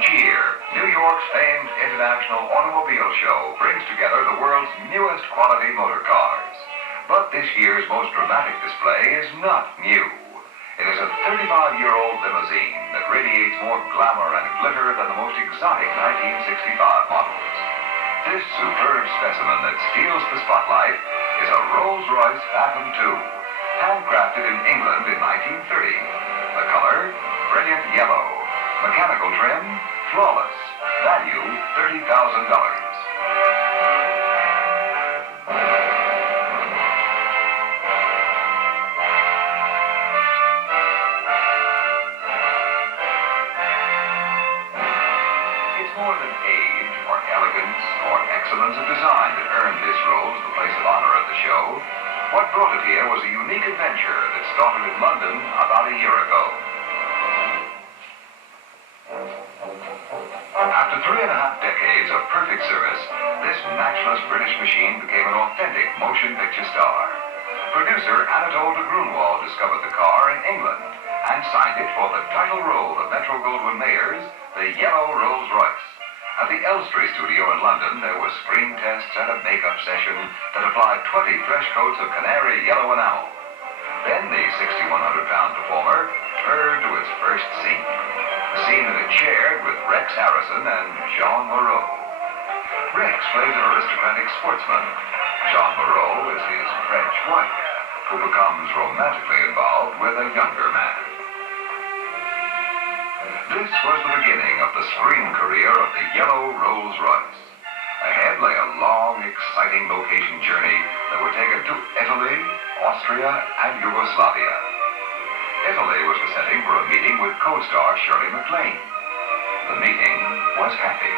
Each year, New York's famed International Automobile Show brings together the world's newest quality motor cars. But this year's most dramatic display is not new. It is a 35-year-old limousine that radiates more glamour and glitter than the most exotic 1965 models. This superb specimen that steals the spotlight is a Rolls-Royce Phantom II, handcrafted in England in 1930. The color, brilliant yellow. Mechanical trim, flawless. Value, $30,000. It's more than age or elegance or excellence of design that earned this Rolls the place of honor at the show. What brought it here was a unique adventure that started in London about a year ago. After 3.5 decades of perfect service, this matchless British machine became an authentic motion picture star. Producer Anatole de Grunewald discovered the car in England and signed it for the title role of Metro-Goldwyn-Mayer's The Yellow Rolls-Royce. At the Elstree studio in London, there were screen tests and a makeup session that applied 20 fresh coats of canary yellow enamel. Then the 6,100-pound performer turned to its first scene. A scene that it shared with Rex Harrison and Jean Moreau. Rex plays an aristocratic sportsman. Jean Moreau is his French wife, who becomes romantically involved with a younger man. This was the beginning of the screen career of the yellow Rolls-Royce. Ahead lay a long, exciting location journey that would take it to Italy, Austria, and Yugoslavia. Italy was the setting for a meeting with co-star Shirley MacLaine. The meeting was happy.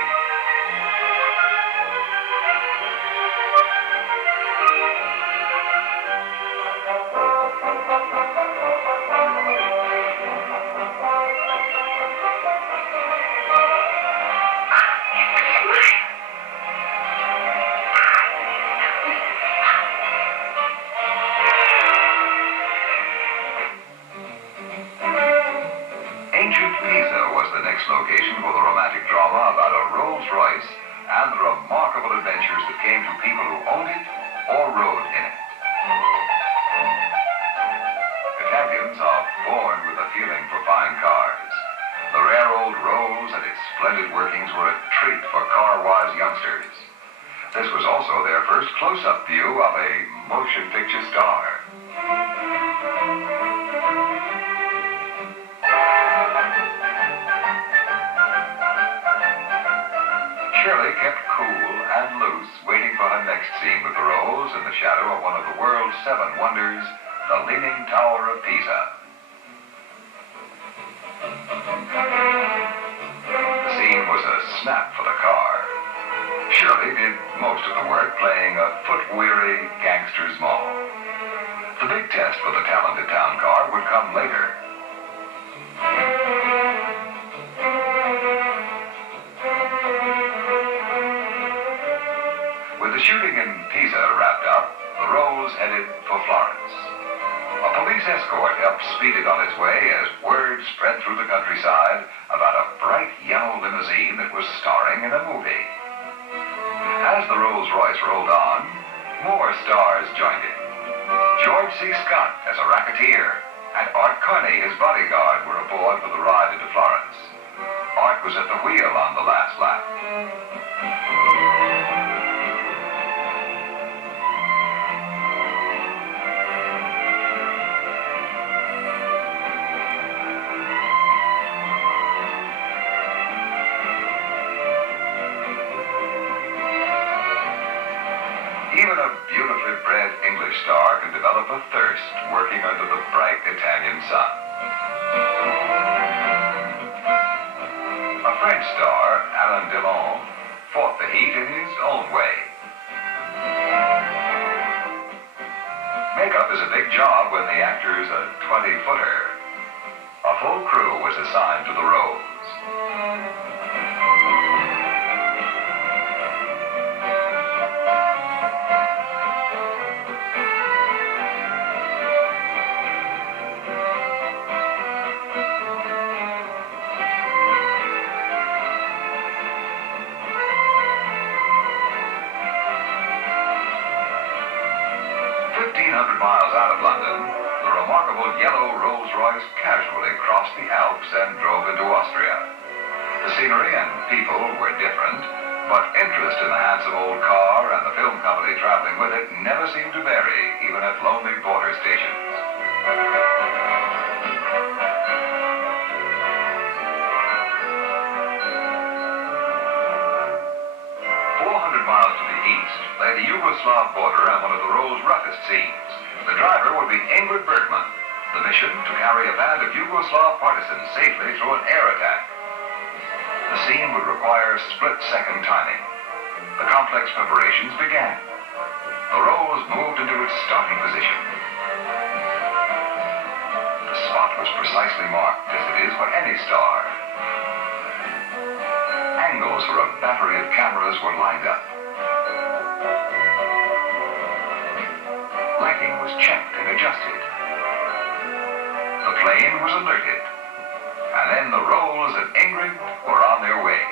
Ancient Pisa was the next location for the romantic drama about a Rolls-Royce and the remarkable adventures that came to people who owned it or rode in it. Italians are born with a feeling for fine cars. The rare old Rolls and its splendid workings were a treat for car-wise youngsters. This was also their first close-up view of a motion picture star. Shirley kept cool and loose, waiting for her next scene with the Rolls in the shadow of one of the world's 7 wonders, the Leaning Tower of Pisa. The scene was a snap for the car. Shirley did most of the work, playing a foot-weary gangster's moll. The big test for the talented town car would come later. With the shooting in Pisa wrapped up, the Rolls headed for Florence. A police escort helped speed it on its way as word spread through the countryside about a bright yellow limousine that was starring in a movie. As the Rolls-Royce rolled on, more stars joined it. George C. Scott as a racketeer and Art Carney, his bodyguard, were aboard for the ride into Florence. Art was at the wheel on the last lap. Even a beautifully bred English star can develop a thirst working under the bright Italian sun. A French star, Alain Delon, fought the heat in his own way. Makeup is a big job when the actor's a 20-footer. A full crew was assigned to the Rolls. miles out of London, the remarkable yellow Rolls-Royce casually crossed the Alps and drove into Austria. The scenery and people were different, but interest in the handsome old car and the film company traveling with it never seemed to vary, even at lonely border stations. 400 miles to the east lay the Yugoslav border and one of the road's roughest scenes. The driver would be Ingrid Bergman. The mission, to carry a band of Yugoslav partisans safely through an air attack. The scene would require split-second timing. The complex preparations began. The Rolls moved into its starting position. The spot was precisely marked, as it is for any star. Angles for a battery of cameras were lined up. Lighting was checked and adjusted. The plane was alerted. And then the Rolls and Ingrid were on their way.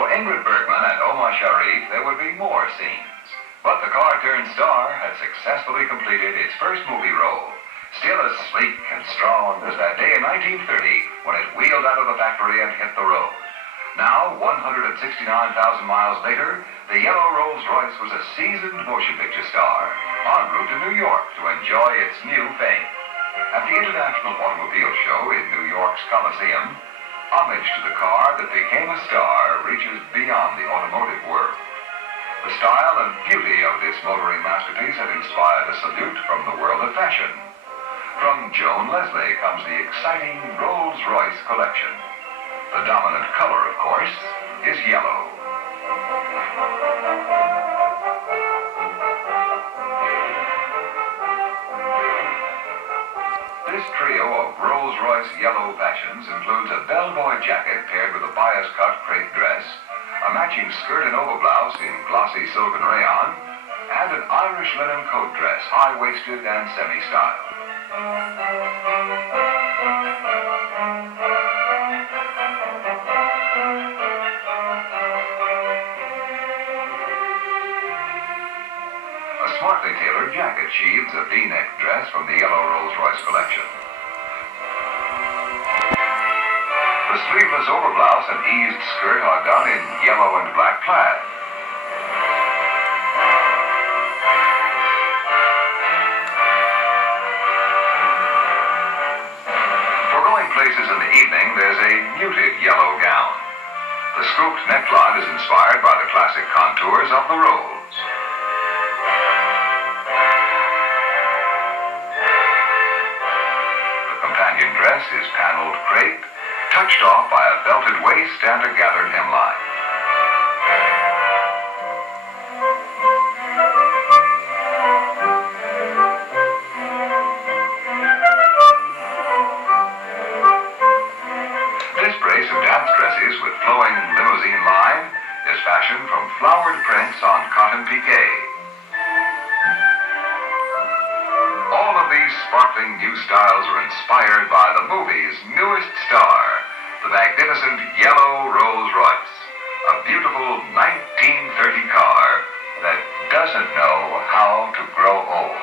For Ingrid Bergman and Omar Sharif, there would be more scenes. But the car-turned-star had successfully completed its first movie role, still as sleek and strong as that day in 1930 when it wheeled out of the factory and hit the road. Now, 169,000 miles later, the yellow Rolls-Royce was a seasoned motion picture star, en route to New York to enjoy its new fame. At the International Automobile Show in New York's Coliseum, homage to the car that became a star reaches beyond the automotive world. The style and beauty of this motoring masterpiece have inspired a salute from the world of fashion. From Joan Leslie comes the exciting Rolls-Royce collection. The dominant color, of course, is yellow. This trio of Rolls-Royce yellow fashions includes a bellboy jacket paired with a bias-cut crepe dress, a matching skirt and overblouse in glossy silken rayon, and an Irish linen coat dress, high-waisted and semi-styled. A smartly tailored jacket sheathes a V-neck dress from the yellow Rolls-Royce collection. The sleeveless overblouse and eased skirt are done in yellow and black plaid. For going places in the evening, there's a muted yellow gown. The scooped neckline is inspired by the classic contours of the Rolls. Companion dress is paneled crepe, touched off by a belted waist and a gathered hemline. This brace of dance dresses with flowing limousine line is fashioned from flowered prints on cotton piqué. All of these sparkling new styles are inspired by the movie's newest star, the magnificent yellow Rolls-Royce, a beautiful 1930 car that doesn't know how to grow old.